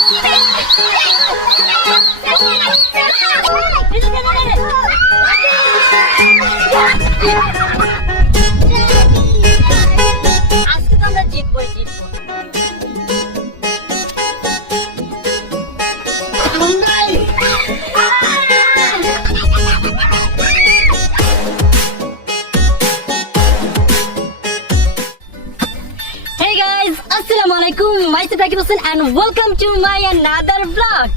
আজকে তো আমরা জিতবই জিতবো। Hey guys, Assalamualaikum. Myself Rakib Hossain and welcome to my another vlog.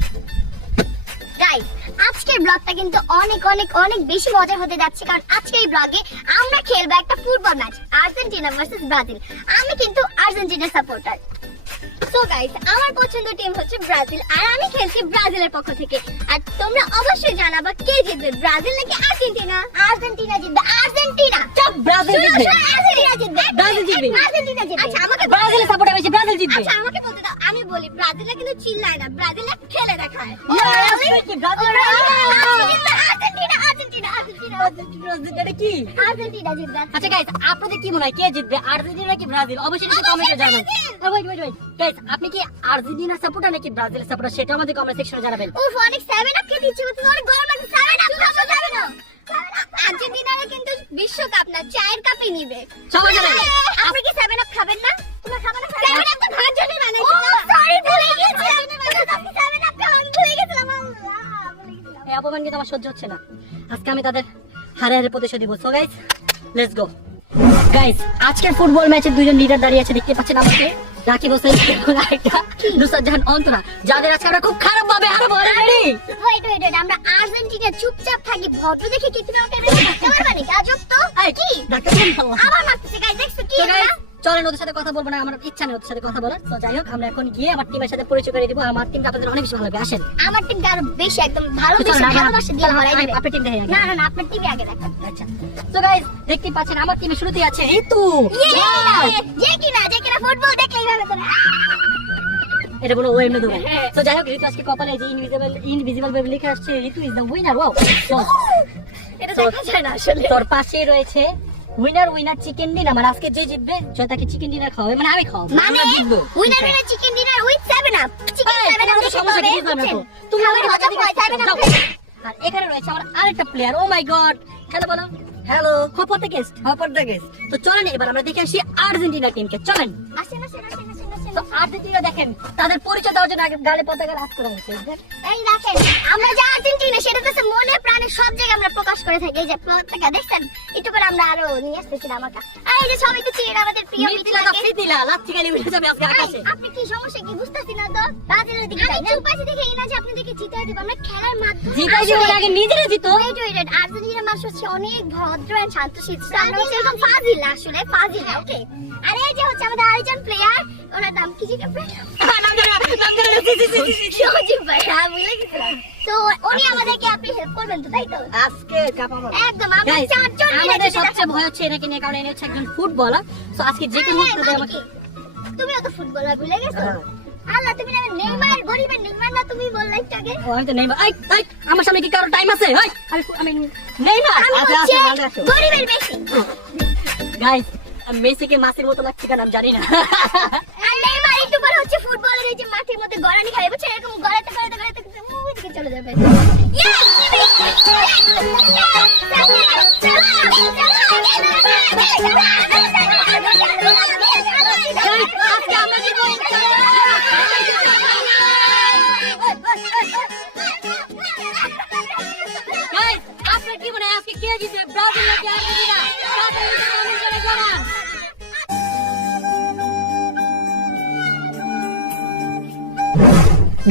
Guys আজকের ব্লগটা কিন্তু অনেক অনেক অনেক বেশি মজার হতে যাচ্ছে, কারণ আজকের এই ব্লগে আমরা খেলবো একটা football match, Argentina versus Brazil. আমি কিন্তু আর্জেন্টিনা সাপোর্টার। সো গাইস, আমার পছন্দ টিম হচ্ছে ব্রাজিল আর আমি খেলছি ব্রাজিলের পক্ষ থেকে। আর তোমরা অবশ্যই জানাবা কে জিতবে, ব্রাজিল নাকি আর্জেন্টিনা? আর্জেন্টিনা জিতবে। আর্জেন্টিনা। চুপ, ব্রাজিল জিতবে। আর্জেন্টিনা জিতবে। ব্রাজিল জিতবে। আর্জেন্টিনা জিতবে। আচ্ছা আমাকে ব্রাজিলের সাপোর্টার বেশি, ব্রাজিল জিতবে। আচ্ছা আমাকে বলতে দাও, আমি বলি ব্রাজিল কিন্তু চিল্লায় না, ব্রাজিল খেলে দেখায়। আর্জেন্টিনা আর্জেন্টিনা আর্জেন্টিনা এটা কি? আর্জেন্টিনা জিতবে। আচ্ছা গাইস, আপনাদের কি মনে হয় কে জিতবে, আর্জেন্টিনা নাকি ব্রাজিল? অবশ্যই কিন্তু কমেন্টে জানাবেন। ওয়েট গাইস, আপনি কি আর্জেন্টিনা সাপোর্টার নাকি ব্রাজিলের সাপোর্টার সেটা আমাদের কমেন্ট সেকশনে জানাবেন। উফ, অনেক 7 আপ কে দিচ্ছে, অনেক গরম আছে। 7 আপ খাবো, 7 আপ। আর্জেন্টিনারা কিন্তু বিশ্বকাপ না, চায়ের কাপই নিবে। সবাই জানেন। আপনি কি 7 আপ খাবেন না? তোমরা খাবে না? 7 আপ তো খাওয়ার জন্য বানাইছো। ও সরি, ভুলে গেছি। আপনি 7 আপ খাওয়ান, ভুলে গেছিলাম। এই অপমান কিন্তু আমার সহ্য হচ্ছে না। আজকে আমি তাদের হারে হারে প্রতিশোধ দিব। So guys, let's go. Guys, আজকের ফুটবল ম্যাচে দুইজন লিডার দাঁড়িয়ে আছে, দেখতে পাচ্ছেন আমাকে, রাকিব হোসেন এবং আরেকটা নুসরাত জাহান অন্তরা, যাদের আজকে আমরা খুব খারাপ ভাবে হারাবো। রেডি? ওয়েট, আমরা আর্জেন্টিনা চুপচাপ থাকি, ভদ্র দেখে কি তুমি আমাকে এভাবে ডাকতে পারবা নাকি? আজব তো। কি ডাক্তার আবার মারতেছে গাইস, দেখছো কি? চলেন, ওদের সাথে কথা বলবো না, আমার ইচ্ছা নেই ওদের সাথে কথা বলার। তো যাই হোক, আমরা এখন গিয়ে আমার টিমের সাথে পরিচয় করে দিব। আমার টিমটা আপনাদের অনেক বেশি ভালো লাগবে। আসেন। আমার টিমটা আরো বেশি একদম ভালো, চলো, বেশি না, না, ভালোবাসা দিয়ে ভরাই দিবে। আপনার টিমটা আগে। না, আপনার টিমই আগে দেখো। আচ্ছা, তো গাইস, দেখতে পাচ্ছেন আমার টিমে শুরুতেই আছে ঋতু। যে কিনা ফুটবল দেখলে এইভাবে করে। এটা বলো ও এমনি ধরে। তো যাই হোক, ঋতু আজকে কপালে যে ইনভিজিবল বেবি লিখে আসছে, ঋতু ইজ দ্য উইনার। ওয়াও, এটা দেখা যায় না আসলে। তোর পাশেই রয়েছে উইনার চিকেন ডিনার। মানে আজকে যে জিতবে তাকে চিকেন ডিনার খাওয়াবে, মানে আমি খাওয়াবো, মানে আমরা জিতবো। Winner chicken dinner with 7 up. Chicken 7 up সমস্যা কি? বুঝলাম না তো। তুমি আমাকে মজা পাই 7 আপ। আর এখানে রয়েছে আমার আরেকটা player. Oh my God, hello বলো। হ্যালো, হপর দ্য গেস্ট। তো চলেন এবার আমরা দেখে আসি আর্জেন্টিনা টিমকে। চলেন। আসেন। তো আর্জেন্টিনা দেখেন, তাদের পরিচয় দেওয়ার জন্য আগে গালে পতাকা রাখ করা হয়েছে। এই দেখেন, আমরা যে আর্জেন্টিনা সেটা তো মনে প্রাণে সব জায়গায় আমরা প্রকাশ করে থাকি। এই যে পতাকা দেখছেন, একটু করে আমরা আরো নিয়ে আসতেছিলাম আমাকে। আর এই যে সবাই তো চিনেন আমাদের প্রিয় মিথিলা লাচ্ছি গালি উঠে যাবে আজকে আকাশে। আপনি কি সমস্যা কি বুঝতাছি না তো? ব্রাজিলের দিকে যাই না, চুপাইছি দেখে এই না যে আপনাদেরকে জিতাই দিব। আমরা খেলার মাধ্যমে জিতাই দিব, আগে নিজেরা জিতো। ওয়েট, আর্জেন্টিনা মানুষ হচ্ছে অনেক ভদ্র আর শান্তশিষ্ট। আমরা হচ্ছে এরকম ফাজিল, আসলে ফাজিল, ওকে। আর এই যে হচ্ছে আমাদের আরেকজন প্লেয়ার, ওনার নাম কি ছিল? সজীব ভাই, হ্যাঁ ভুলে গেছিলাম। তো উনি আমাদেরকে আপনি হেল্প করবেন তো, তাই তো? আজকে কাপাবো একদম, আমরা চারজন মিলে আমাদের জিতে সবচেয়ে ভয় হচ্ছে এটাকে নিয়ে, কারণ এনে হচ্ছে একজন ফুটবলার। তো আজকে যে কোনো মুহূর্তে আমাকে। তুমিও তো ফুটবলার, ভুলে গেছো? আল্লাহ, তুমি না নেইমার, গরিবের নেইমার না, তুমি বললে একটু আগে। ও আমি তো নেইমার। এই আমার সামনে কি কারো টাইম আছে? আমি নেইমার। আমি হচ্ছে গরিবের মেসি। গাইস, মেসিকে মাসির মতো লাগছে কেন আমি জানি না। আর নেইমার একটু পরে হচ্ছে ফুটবলের এই যে মাঠের মধ্যে গড়ানি খায়, বুঝছেন? এরকম গড়াতে ওইদিকে চলে যাবে। আপনার কি মনে হয় আজকে কে জিতবে, ব্রাজিল নাকি আর্জেন্টিনা? কমেন্ট করে জানান।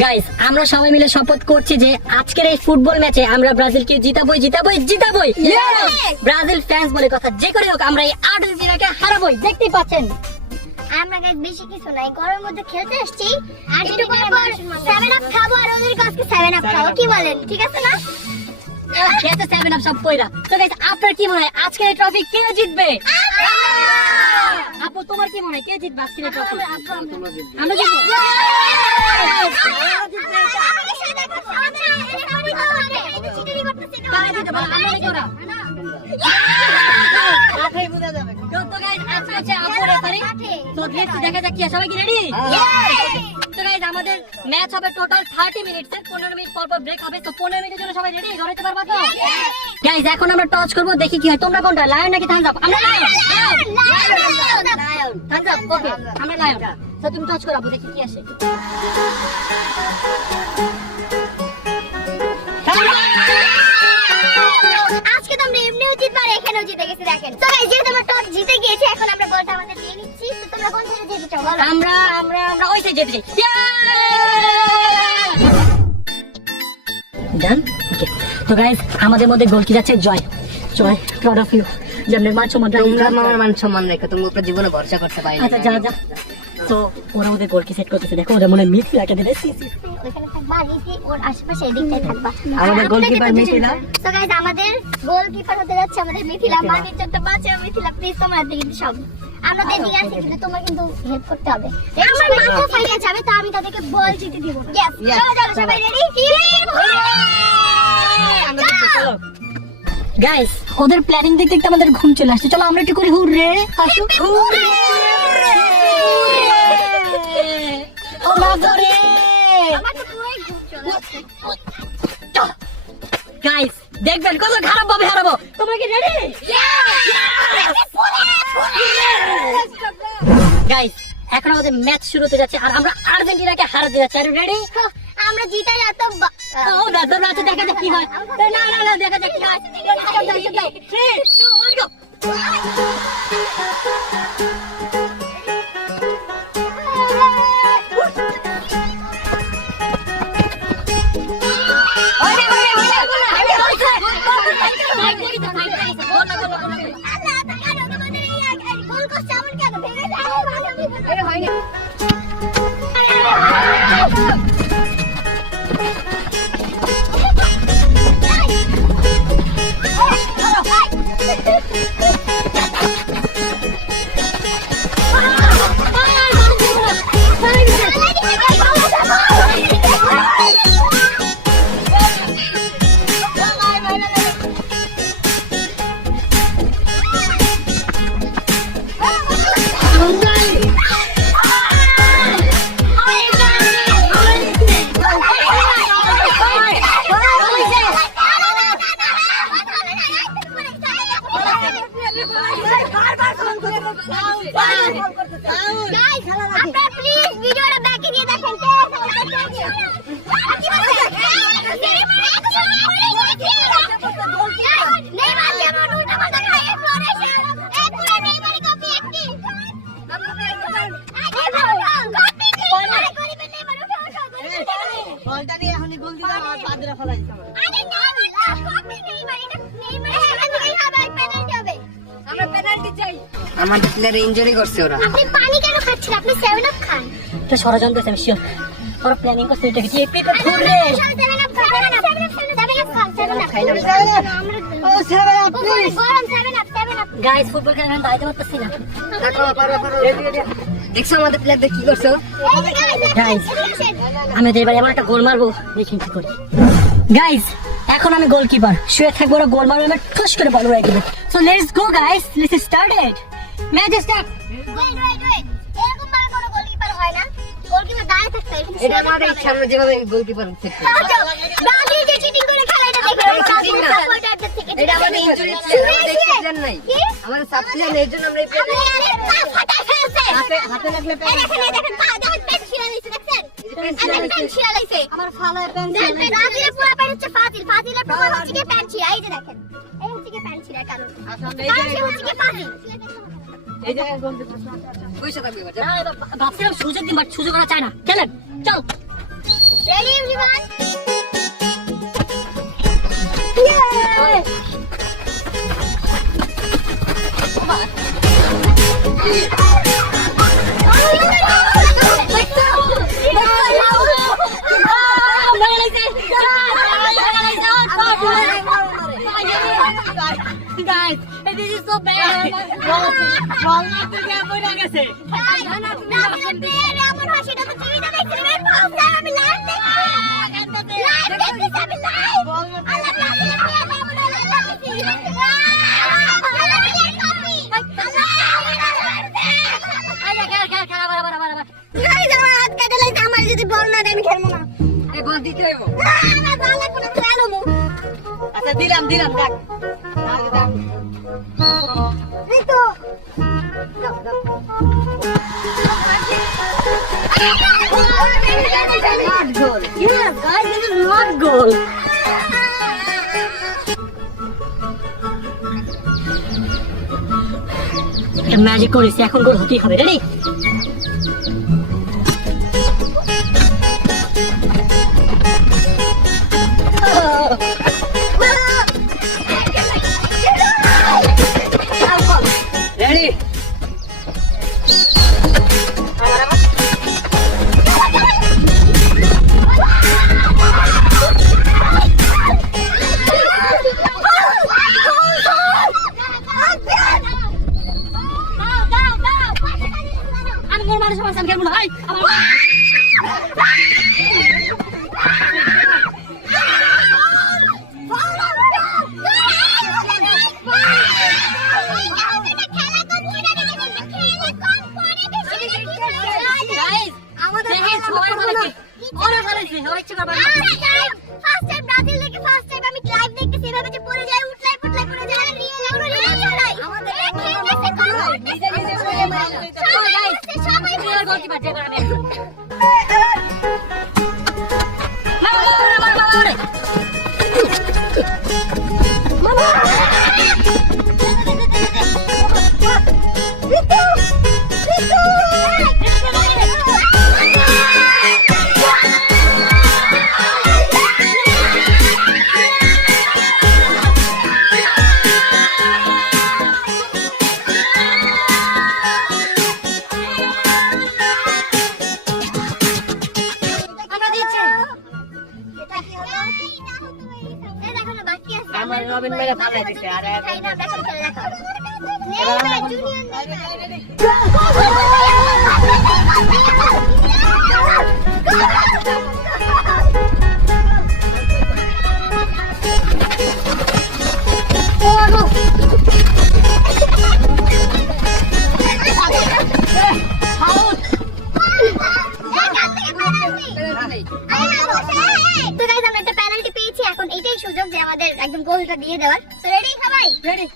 গাইস, আমরা সবাই মিলে শপথ করছি যে আজকের এই ফুটবল ম্যাচে আমরা ব্রাজিলকে জিতাবই। ব্রাজিল ফ্যান্স বলে কথা, যে করে হোক আমরা এই আর্জেন্টিনাকে হারাবই। দেখতেই পাচ্ছেন আমরা গাইস বেশি কিছু নাই, গরমের মধ্যে খেলতে আসছি। আর একটু পর 7 আপ খাবো, আর ওদের কাছে 7 আপ খাও, কি বলেন? ঠিক আছে না? খেতে 7 আপ সব পয়রা। তো গাইস, আপনার কি মনে হয় আজকের এই ট্রফি কে জিতবে? আপু, তোমার কি মনে হয় কে জিতবে আজকের এই ট্রফি? আমরা জিতবো। দেখা যাক কি, সবাই কি রেডি? তো গাইস, আমাদের ম্যাচ হবে টোটাল 30 মিনিটস এর 15 মিনিট পর পর ব্রেক হবে তো 15 মিনিটের জন্য সবাই রেডি ধরে নিতে পারবা তো গাইস এখন আমরা টচ করব দেখি কি হয় তোমরা কোনটা লায়ন নাকি থামস আপ আমরা লায়ন থামস আপ ওকে আমরা লায়ন তো তুমি টচ করো দেখি কি আসে আজকে তো আমরা এমনিও জিতবো আর এখানেও জিতে গেছি দেখেন তো গাইস যেহেতু আমরা টস জিতে গিয়েছি এখন আমরা বলটা আমাদের দিয়ে নিচ্ছি তো তোমরা কোন সাইডে যেতে চাও বলো আমরা আমরা আমরা ওই সাইডে যেতে চাই ডান ওকে তো গাইস আমাদের মধ্যে গোল কি যাচ্ছে জয় জয় প্রউড অফ ইউ যেমন মান সম্মান তোমরা আমার মান সম্মান রেখে তুমি উপরে জীবনে ভরসা করতে পারি আচ্ছা যা যা তো ওরা ওদের গোল কি সেট করতেছে দেখো ওরা মনে মিথ রাখা দেবে ওখানে থাকবা নীতি ওর আশেপাশে এদিকটাই থাকবা আমাদের গোলকিপার মিথিলা তো গাইস আমাদের গোলকিপার হতে যাচ্ছে আমাদের মিথিলা মানির জন্য বাঁচাও মিথিলা প্লিজ তোমরা কিন্তু সব আমরা তো এদিকে আছি কিন্তু তোমার কিন্তু হেল্প করতে হবে আমার মাথা ফাইয়া যাবে তো আমি তাদেরকে বল জিতে দিব ইয়েস চলো চলো সবাই রেডি চলো গাইস ওদের প্ল্যানিং দেখতে দেখতে আমাদের ঘুম চলে আসছে চলো আমরা একটু করি হুররে আসো হুররে ও বাবারে আমার তো পুরোই ঘুম চলে আসছে গাইস দেখবেন কত খারাপ ভাবে হারাবো তোমরা কি রেডি গাইস এখন আমাদের ম্যাচ শুরু হতে যাচ্ছে আর আমরা আর্জেন্টিনাকে হারাতে যাচ্ছি আর রেডি আমরা জিতে না তো ও না তোমরা আচ্ছা দেখা যাক কি হয় না না না দেখা যাক কি হয় 3 2 1 গো বলটা নিয়ে এখনই গোল দিতে আর বাদরা ফলাই দিতে হবে আমরা পেনাল্টি চাই আমাদের প্লেয়ার ইনজুরি করছে ওরা আপনি পানি কেন খাচ্ছেন আপনি 7 আপ খান এটা ষড়যন্ত্র আছে আমি শিওর ওরা প্ল্যানিং করছে এটা কি এপিতে ঘুরে গাইস ফুটবল খেলা আমি দাইতে পারতেছি না দেখছো আমাদের প্লেয়ারদের কি করছো গাইস আমি তো এবার এমন একটা গোল মারবো দেখি কি করি গাইস এখন আমি গোলকিপার শুয়ে থাকবো ওরা গোল মারবে আমি ঠুস করে বল উড়াই দেবে so let's go guys let's start it match start এরকম ভাবে কোনো গোলকিপার হয় না গোলকিপার দাঁড়িয়ে থাকতে হয় এটা আমাদের ইচ্ছা আমরা যেভাবে গোলকিপার ঠিক করি ব্রাজিল যে চিটিং করে খেলা এটা দেখে সাপোর্টারদের থেকে এটা আমাদের ইনজুরি প্লেয়ার নাই আমাদের সাব প্লেয়ার এর জন্য আমরা এই হাতে লাগলে দেখেন পা দেখেন পেন ছিঁড়া দিছে দেখছেন পেন ছিঁড়া দিছে আমার ফালায় পেন দেখেন ব্রাজিলের পুরো পেন হচ্ছে ফাজিলের প্রমাণ হচ্ছে কি পেন ছিঁড়া এই যে দেখেন এই হচ্ছে কি পেন ছিঁড়ার কারণ এই হচ্ছে কি ফাজিল এই জায়গায় গোলকিপার পয়সা থাকবে বাচ্চা ভাবছিলাম সুযোগ দিন বাট সুযোগ করা চায় না খেলেন চল ready everyone Guys, this is so bad. Wrong after the point I guess. এই বল দিতে হইব। আমার ভালো লাগবে না, তুই আনো মু। আচ্ছা দিলাম দেখ এই তো। not goal. Yes, guys, this is not goal. Magic করেছি, এখন গোল হতেই হবে। রেডি? রেডি? আমি গোল মারার সময় আমি খেলবো না। ভাই আমার রবিন মেরে ফালাই দিছে। আরে সুযোগ যে আমাদের একদম গোলটা দিয়ে দেওয়ার। সো রেডি সবাই? রেডি?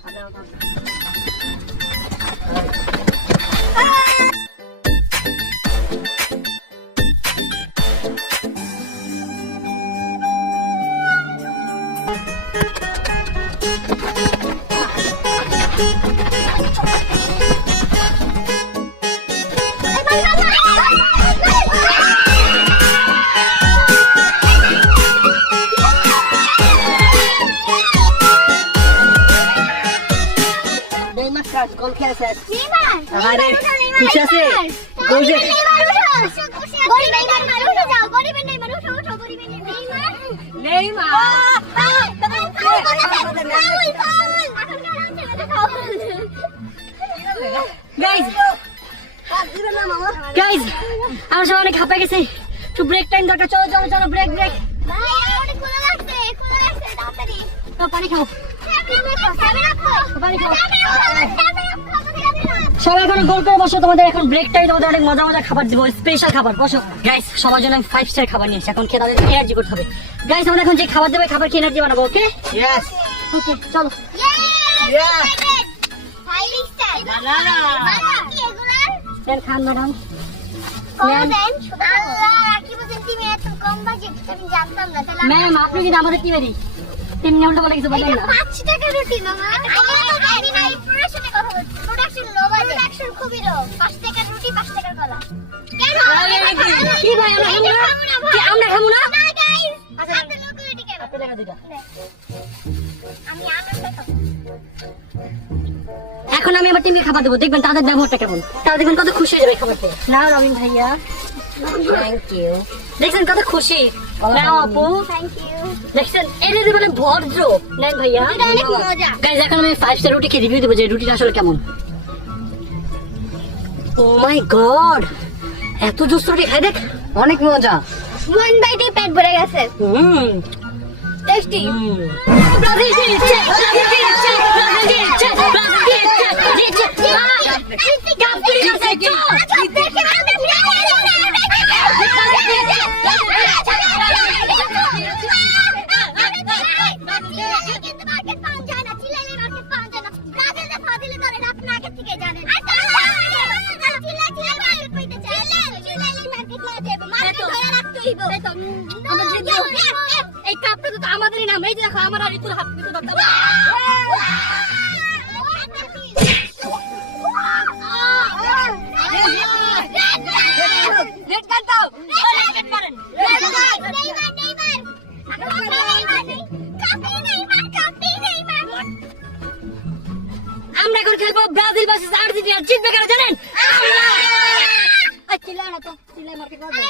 গোল খেয়েছে। আরে খুশি আছে? গোল যে গাইজ আমার সবাই অনেক হাঁপে গেছে, একটু ব্রেক টাইম দরকার। চলো চলো চলো, ব্রেক ব্রেক। পানি খাও, পানি খাও। সবাই এখন গোল করে বসো, তোমাদের এখন ব্রেক টাইম, তোমাদের অনেক মজা মজা খাবার দিব, স্পেশাল খাবার। বসো গাইস, সবার জন্য আমি 5 স্টার খাবার নিয়ে এসেছি, এখন খেয়ে তাদের এনার্জি করতে হবে। গাইস আমরা এখন যে খাবার দেবে, খাবার খেয়ে এনার্জি বানাবো। ওকে? ইয়েস। ওকে চলো। দেন খান ম্যাডাম। ম্যাম আপনি কিন্তু আমাদের টিমেরই, টিম নিয়ে উল্টো পাল্টা কিছু বলেন না। 5 টাকা রুটি মামা। আমি নাই প্রোডাকশনে কথা বলছি। প্রোডাকশন লো বাজে, প্রোডাকশন খুবই লো। 5 টাকার রুটি 5 টাকার কলা। কেন? কি ভাই আমরা খাবো না? কি আমরা খাবো না? না গাইস, আচ্ছা আপনি লোক রুটি কেন? আপনি টাকা দিটা। আমি আনন্দ খাবো। এখন আমি আমার টিমকে খাবার দেবো, দেখবেন তাদের ব্যবহারটা কেমন। তারা দেখবেন কত খুশি হয়ে যাবে খাবার পেয়ে। না রবিন ভাইয়া, থ্যাংক ইউ। দেখছেন কত খুশি। নাও আপু, থ্যাংক ইউ। দেখছেন এটা যে বলে ভদ্র। নেন ভাইয়া। এটা অনেক মজা। গাইস এখন আমি 5 স্টার রুটি খেয়ে রিভিউ দেবো যে রুটিটা আসলে কেমন। ও মাই গড, এত জোস রুটি খাই, দেখ অনেক মজা। 1 বাইটে পেট ভরে গেছে। টেস্টি। ব্রাজিল জিতছে, ব্রাজিল জিতছে, ব্রাজিল জিতছে, ব্রাজিল জিতছে, জিতছে। কাপ তুলে গেছে কি? দিব এই তো, আমরা জিতবো। এই কাপটা তো আমাদেরই নাম, এই যে দেখো আমার আর ঋতুর হাত কিন্তু ধরতে হবে। রেড কার্ড দাও, রেড কার্ড মারেন। আমরা এখন খেলবো ব্রাজিল ভার্সেস আর্জেন্টিনা। জিতবে কারা জানেন? আমরা। এই চিল্লাও না তো, চিল্লাই মারতে পারবে।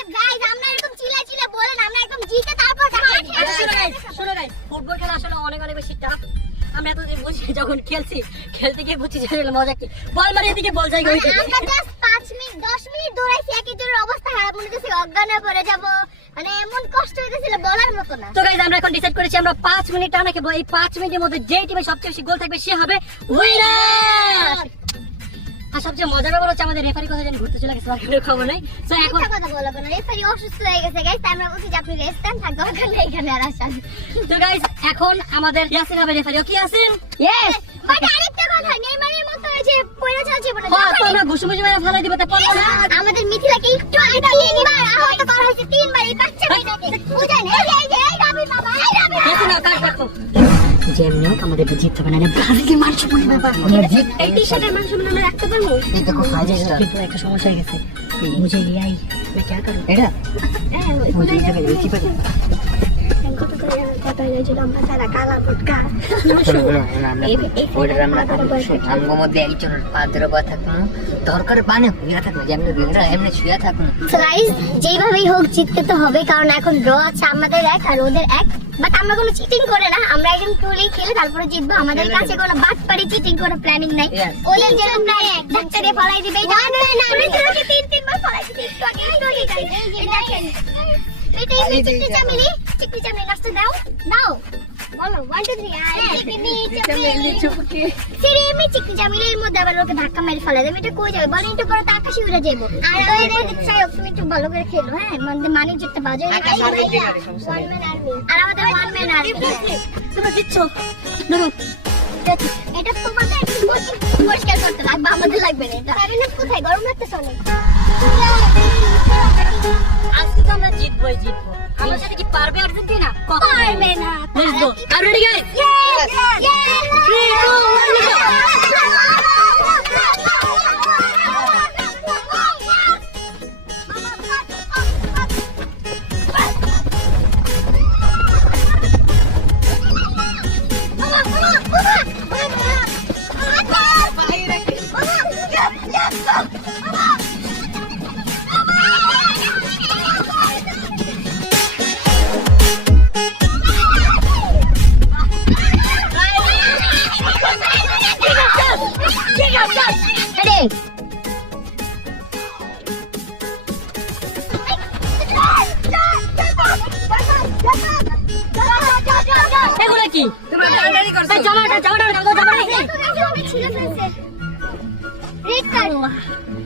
শোনো guys, ফুটবল খেলা আসলে অনেক অনেক বেশি টাফ। আমরা এতদিন বুঝি, যখন খেলতে গিয়ে বুঝছি যে আসলে মজা কি। বল মারিয়ে দিকে বল যায় ওই দিকে। আমরা জাস্ট 5 মিনিট 10 মিনিট দৌড়াইছি, একজনের অবস্থা খারাপ মনে হচ্ছে, অজ্ঞান হয়ে পড়ে যাব, মানে এমন কষ্ট হইতেছিল বলার মতো না। তো গাইস, আমরা এখন ডিসাইড করেছি আমরা 5 মিনিট টানা খেলবো। এই 5 মিনিটের মধ্যে যে টিমে সবচেয়ে বেশি গোল থাকবে সে হবে উইনার। আর সবচেয়ে মজার ব্যাপার হচ্ছে আমাদের রেফারি কথা জানি ঘুরতে চলে গেছে, আর কোনো খবর নাই। তো এখন একটা কথা বলবো না, রেফারি অসুস্থ হয়ে গেছে গাইস, তাই আমরা বলছি যে আপনি রেস্ট নেন, থাক দরকার নেই এখানে আর আসার। তো গাইস, এখন আমাদের ইয়াসিন হবে রেফারি। ও কি ইয়াসিন? ইয়েস, বাট আরেকটা কথা, নেইমারের মতো এই যে পয়রা চলছে বলে হ্যাঁ, তো আমরা ঘুষি মুজি মেরে ফেলাই দিব, তা পারবো না। আমাদের মিথিলাকে একটু আগে 3বার আহত করা হয়েছে, 3বার এই বাচ্চা মেয়েটাকে বুঝেন। এই যে এই রাবি বাবা, এই রাবি ইয়াসিন না কাট রাখো। যেমনি হোক আমাদের জিততে হবে, না ব্রাজিলকে মারছে বলে ব্যাপার। আমরা জিত এই টি-শার্টের মাংস মানে আমরা রাখতে পারবো? এই দেখো 5 স্টার কিন্তু একটা সমস্যা হয়ে গেছে। মুঝে ইয়াই मैं क्या करूं? এটা হ্যাঁ, ওই মুঝে এটা করে কি পারে কত করে কত হয়েছিল আমরা তারা কালা ফুটকা। আমগো মধ্যে একজনের পা ধরে কথা থাকবো, দরকার পানি হইয়া থাকবো, যেমনি বিংরা এমনি শুয়া থাকবো। গাইস, যেভাবেই হোক জিততে তো হবে, কারণ এখন ড্র আছে আমাদের এক আর ওদের এক। বাট আমরা কোনো চিটিং করে না, আমরা একদম টুলি খেলে তারপরে জিতবো। আমাদের কাছে কোনো বাটপারি চিটিং কোনো প্ল্যানিং নাই। Yes. ওদের যেরকম প্ল্যান ডাক্তারে ফলাই দিবে, এই আমি 3-3বার ফলাই দিতে একটু আগে এই দেখেন। এটাই চিকনি চামেলি, চিকনি চামেলি নাচতে দাও দাও, বলো 1 2 3 চিকনি চামেলি চুপকে সিরিমি চিকনি চামেলির মধ্যে আবার ওকে ধাক্কা মেরে ফেলে দেবে। এটা কই যাবে বলেন? একটু পরে তো আকাশে উড়ে যাবো। আর আমাদের চাই তুমি একটু ভালো করে খেলো, হ্যাঁ, মানে মানি জিততে বাজে না। আর আমাদের ওয়ান ম্যান আর্মি, তোমরা জিতছো। ধরো এটা তোমাদের পরিষ্কার করতে লাগবে, আমাদের লাগবে না। এটা না কোথায় গরম লাগতেছে অনেক। আজকে তো আমরা জিতবোই জিতবো। আমার সাথে কি পারবে আর্জেন্টিনা? পারবে না। Let's go. Are ready guys? Yes! Yes! 3 2 1 go. Ready? এগুলো কি? তোমরা ডান্ডারি করছো। এই জামাটা রেড কার্ড,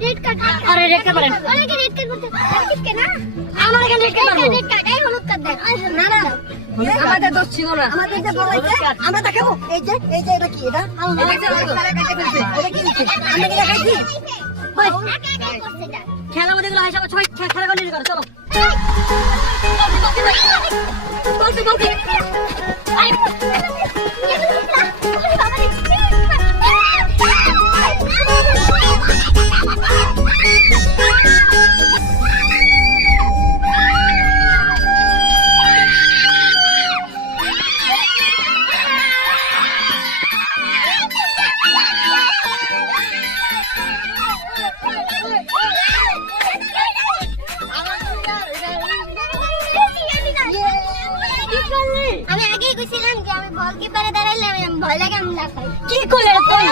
রেড কার্ড। আরে রেড কার্ড বলেন। অনেকে রেড কার্ড করতে পারে না। আমার এখানে রেড কার্ড মারবো। রেড কার্ড, এই হলুদ কার্ড দেন। না না আমাদের দোষ ছিল না। আমাদের যে বল হয়েছে আমরা দেখাবো। এই যে এটা কি? এটা আমরা কি দেখাইছি? খেলা মধ্যে গুলো হয় সবাই খেলা কন্টিনিউ করো, চলো। বলতে আমি আগেই কইছিলাম যে আমি বল কিপারে দাঁড়াইলে আমি ভয় লাগে, আমি লাফাই। কি করলে তুই?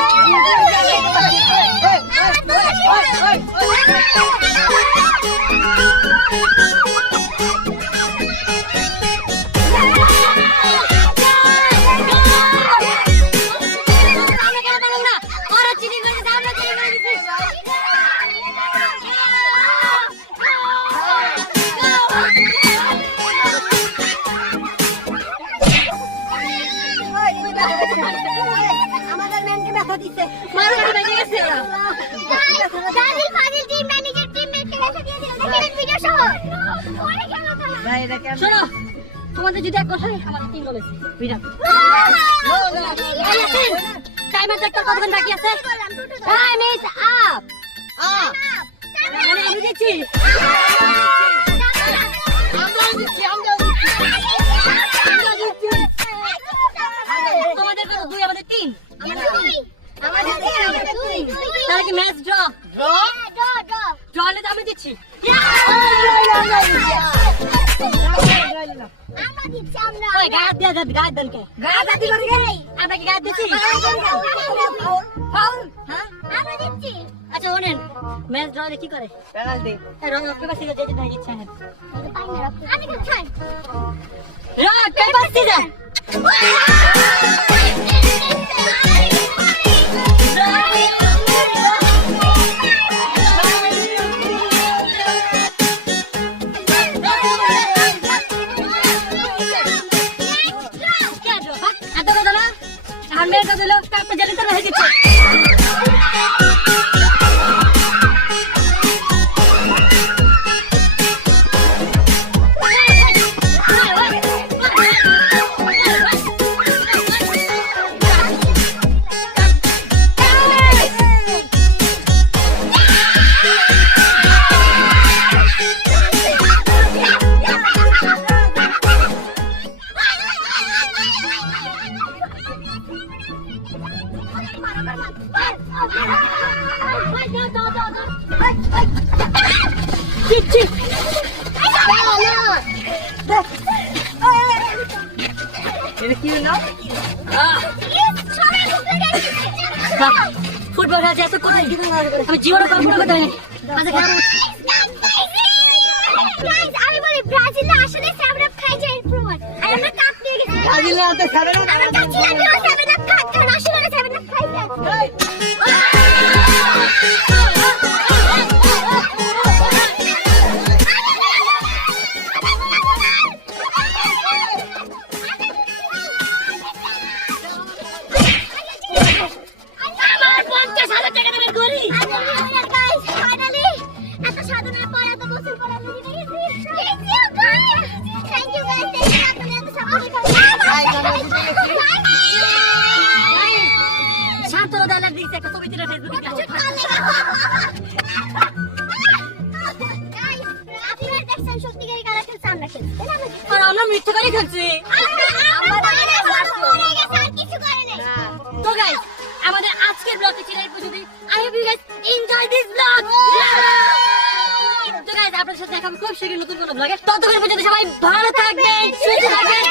আমাদের ম্যানকে ব্যথা দিচ্ছে। মারো ভেঙে গেছে। দাদিল ফাজিল টিম ম্যানেজার টিম মেটকে রেখে দিয়েছিল, দেখেন ভিডিও সহ। পরে খেলা শোনো, তোমাদের যদি এক গোল হয় আমার 3 গোল আছে। বিরাট। টাইমার দেখতে কতক্ষণ বাকি আছে? Time is up. মানে আমি দিচ্ছি। তোমাদের কত? 2 আমাদের 3। তাহলে কি ম্যাচ ড্র? ড্র হলে তো আমি দিচ্ছি। ওই গায়ে দিয়ে দেন, গায়ে দেন কে? আমরা কি গায়ে দিচ্ছি? আচ্ছা শোনেন, ম্যাচ ড্র হলে কি করে? রং পেপার সিজার যেটা নাই ইচ্ছা হয়। রং পেপার সিজার। এত কথা না, এখন মেয়ের কথা হলো কাপড় জ্বালিয়ে তো রেখে দিচ্ছে। ফুটবল খেলছে এত কোথায়? আমি জীবনে কল্পনা করতে পারিনি। আচ্ছা খেলা আমি বলি ব্রাজিল আসলে 7 আপ খাইছে এর প্রমাণ। আর আমরা কাপ নিয়ে গেছি। ব্রাজিলে এত খেলে না। আমরা চাচ্ছিলাম যে 7 আপ খাক, কারণ আসলে 7 আপ খাইছে। আমার 50,000 টাকা দেবেন গরি। গাইস ফাইনালি এত সাধনার পর এত বছর পর আমরা জিতে গেছি। থ্যাংক ইউ গাইস, আপনি এত সাপোর্ট শান্তর দালার দিচ্ছে একটা ছবি তুলে ফেসবুকে আপনারা দেখছেন সত্যিকারই কারা খেলছে, আমরা খেলছি তাই না? আর আমরা মৃত্যু করে খেলছি। তো গাইস আমাদের আজকের ব্লগটি ছিল এই পর্যন্তই। I hope you guys enjoy this blog. তো গাইস আপনাদের সাথে দেখা হবে খুব শীঘ্রই নতুন কোনো ব্লগে। ততক্ষণ পর্যন্ত সবাই ভালো থাকবেন, সুস্থ থাকবেন।